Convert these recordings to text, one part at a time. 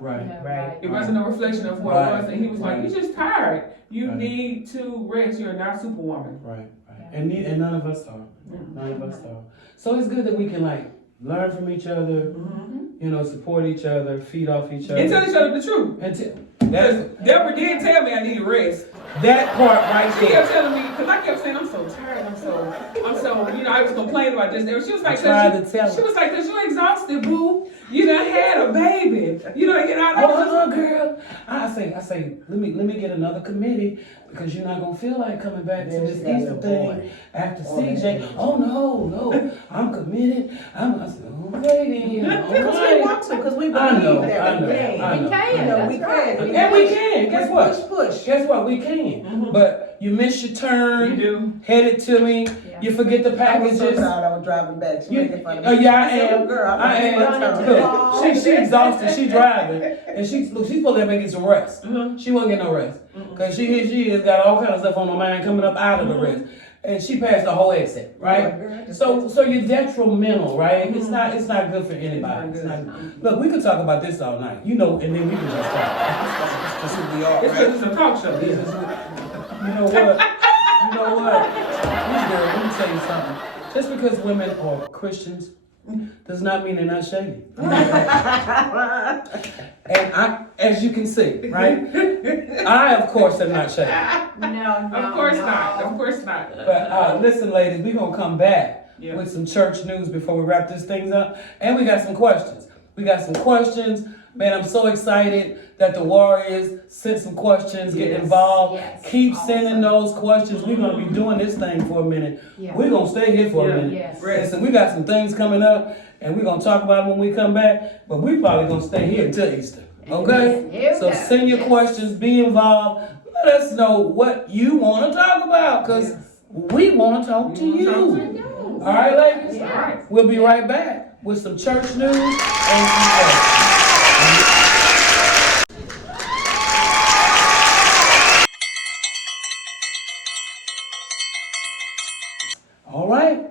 Right. It wasn't a reflection of what it was. And he was like, you're just tired. You need to rest. You're not Superwoman. Right. And none of us are. None of us are. So it's good that we can like learn from each other, you know, support each other, feed off each other. And tell each other the truth. Deborah did tell me I needed rest. That part right there. She kept telling me, because I kept saying, I'm so tired, I'm so, you know, I was complaining about this. She was like, because you're exhausted, boo. You done had a baby. You know, girl. I say, let me get another committee because you're not gonna feel like coming back to this Easter thing after CJ. Oh no, I'm committed. I said, okay then. Because we want to, because we believe that we can. We can. Guess what? Push. Guess what? We can. But you miss your turn. You do. Headed to me. Yeah. You forget the packages. I was so proud I was driving back. She making fun of me. Oh yeah, I am. Girl, I am. Look, she exhausted. She driving, and she's supposed to be getting some rest. She won't get no rest because she has got all kind of stuff on her mind coming up out of the rest. And she passed the whole exit, right? So you're detrimental, right? It's not good for anybody. It's not, look, we could talk about this all night, you know, and then we can just talk. That's who we are, It's a talk show. You know what? Let me tell you something. Just because women are Christians does not mean they're not shady. And I, as you can see, right? I, of course, am not shady. No, of course not. But listen, ladies, we're going to come back with some church news before we wrap this thing up. And we got some questions. Man, I'm so excited that the Warriors sent some questions, get involved. Yes. Keep sending those questions. We're going to be doing this thing for a minute. Yeah. We're going to stay here for a minute. Yes. Listen, we got some things coming up, and we're going to talk about them when we come back, but we probably going to stay here until Easter. Okay? So send your questions, be involved. Let us know what you want to talk about, because we want to talk to you. All right, ladies? Yes. We'll be right back with some church news and some questions. All right,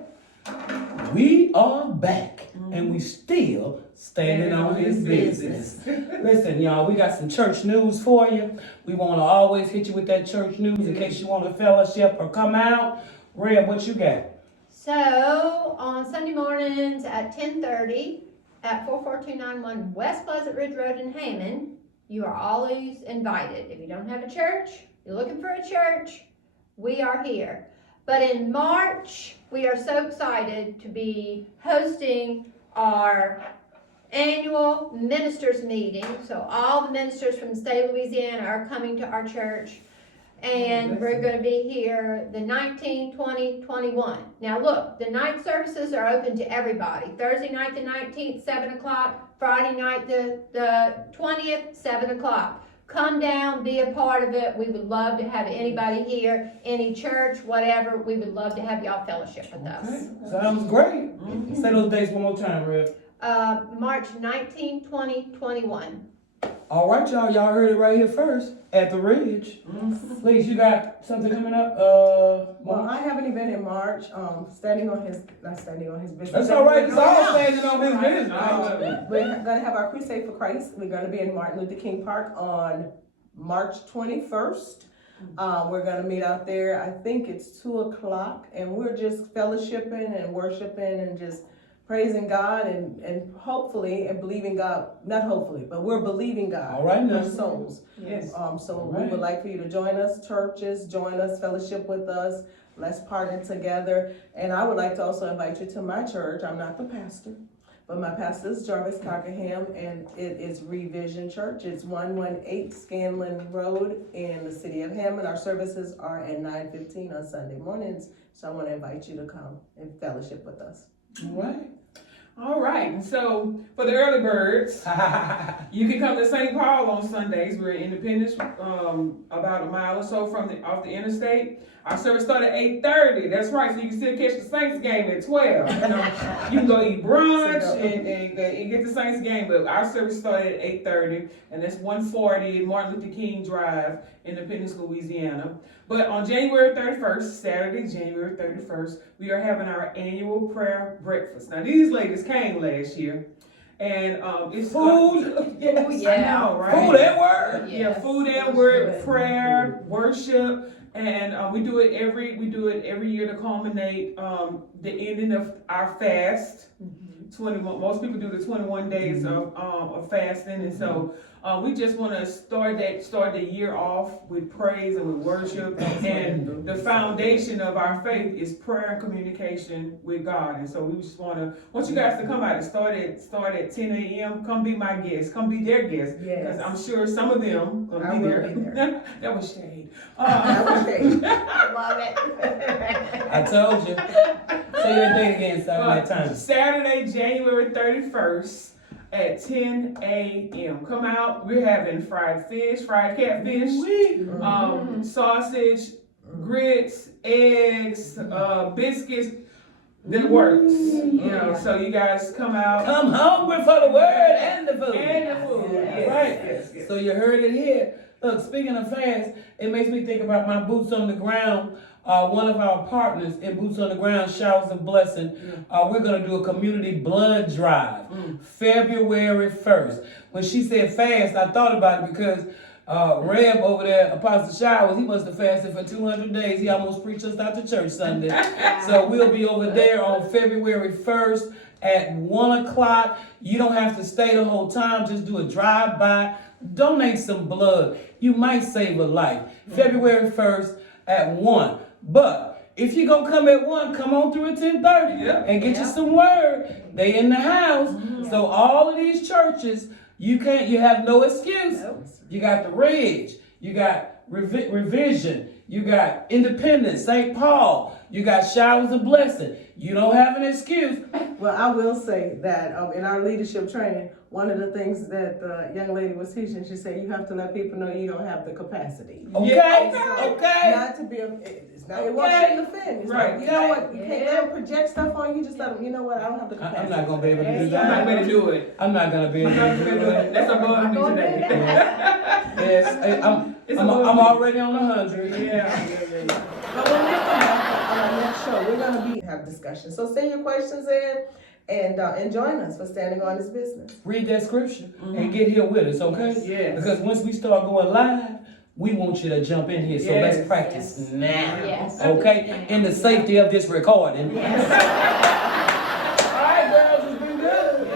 we are back, and we still standing on his business. Listen, y'all, we got some church news for you. We want to always hit you with that church news in case you want to fellowship or come out. Rhea, what you got? So, on Sunday mornings at 10:30 at 44291 West Pleasant Ridge Road in Hammond, you are always invited. If you don't have a church, you're looking for a church, we are here. But in March, we are so excited to be hosting our annual ministers meeting. So all the ministers from the state of Louisiana are coming to our church. And we're going to be here the 19th, 20th, 21. Now look, the night services are open to everybody. Thursday night the 19th, 7 o'clock. Friday night the 20th, 7 o'clock. Come down, be a part of it. We would love to have anybody here, any church, whatever. We would love to have y'all fellowship with us. Sounds great. Say those dates one more time, Rhea. March 19, 20, 21. All right, y'all. Y'all heard it right here first at the Ridge. Please, you got something coming up? Well, I have an event in March. Not standing on his business. That's all right. It's all standing on his business. We're going to have our Crusade for Christ. We're going to be in Martin Luther King Park on March 21st. We're going to meet out there. I think it's 2 o'clock, and we're just fellowshipping and worshiping and just praising God and hopefully and believing God, not hopefully, but we're believing God all right, for souls. Yes. We would like for you to join us, churches, join us, fellowship with us. Let's partner together. And I would like to also invite you to my church. I'm not the pastor, but my pastor is Jarvis Cockerham, and it is Revision Church. It's 118 Scanlon Road in the city of Hammond. Our services are at 9:15 on Sunday mornings. So I want to invite you to come and fellowship with us. All right. And so for the early birds, you can come to St. Paul on Sundays. We're in Independence, about a mile or so off the interstate. Our service started at 8:30. That's right. So you can still catch the Saints game at 12. You can go eat brunch and get the Saints game. But our service started at 8:30, and that's 140 Martin Luther King Drive, Independence, Louisiana. But on January 31st, Saturday, January 31st, we are having our annual prayer breakfast. Now, these ladies came last year, And it's Food. Yes, I Yeah. know, right? Food and word. Yeah, Yes. food and word, prayer, worship, and we do it every year to culminate the ending of our fast. 21. Most people do the 21 days of fasting, and so we just want to start the year off with praise and with worship. And the foundation of our faith is prayer and communication with God. And so we just want you guys to come out and start at 10 a.m. Come be my guest. Come be their guest. Because Yes. I'm sure some of them will I be will there. be there. That was shade. Okay. Love it. I told you. Say that date again, Saturday time. Saturday, January 31st at 10 a.m. Come out. We're having fried fish, fried catfish, sausage, grits, eggs, biscuits. The works. So you guys come out. Come hungry for the word and the food. And the food. Yes, Right. yes. So you heard it here. Look, speaking of fast, it makes me think about my Boots on the Ground. One of our partners in Boots on the Ground, Showers of Blessing, we're going to do a community blood drive February 1st. When she said fast, I thought about it because Reb over there, Apostle Showers, he must have fasted for 200 days. He almost preached us out to church Sunday. So we'll be over there on February 1st at 1 o'clock. You don't have to stay the whole time. Just do a drive-by. Donate some blood. You might save a life. February 1st at 1. But if you're going to come at 1, come on through at 10:30 and get you some word. They in the house. So all of these churches, you have no excuse. You got the Ridge, you got Revision, you got Independence, St. Paul, you got Showers of Blessing. You don't have an excuse. Well, I will say that in our leadership training, one of the things that the young lady was teaching, she said you have to let people know you don't have the capacity. Okay, So, okay. Not to be, it's not, it shouldn't offend. It's Right. like, you know what, you can't let them project stuff on you, just let them, you know what, I don't have the capacity. I'm not going to be able to do I'm not that. going to do it. I'm not going to be able to do it. That's above me Gonna do today. that. Yes, It's I'm above me. already on 100. Yeah. But when we come back on our next show, we're gonna have discussion. So send your questions in and join us for Standing on His Business. Read that scripture and get here with us, okay? Yes. Because once we start going live, we want you to jump in here. So Yes. let's practice now. Yes. Okay? In the safety of this recording. All right, girls, it's been good.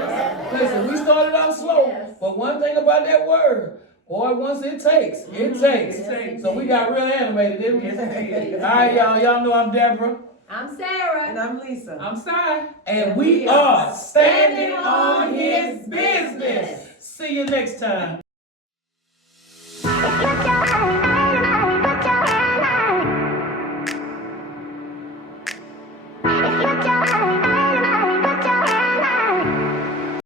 Listen, we started out slow, Yes. but one thing about that word, boy, once it takes, it takes. It takes. So we got real animated, didn't we? Yes, it is. All right, y'all. Y'all know I'm Deborah. I'm Sarah. And I'm Lisa. I'm sorry. And we are standing on his business. See you next time.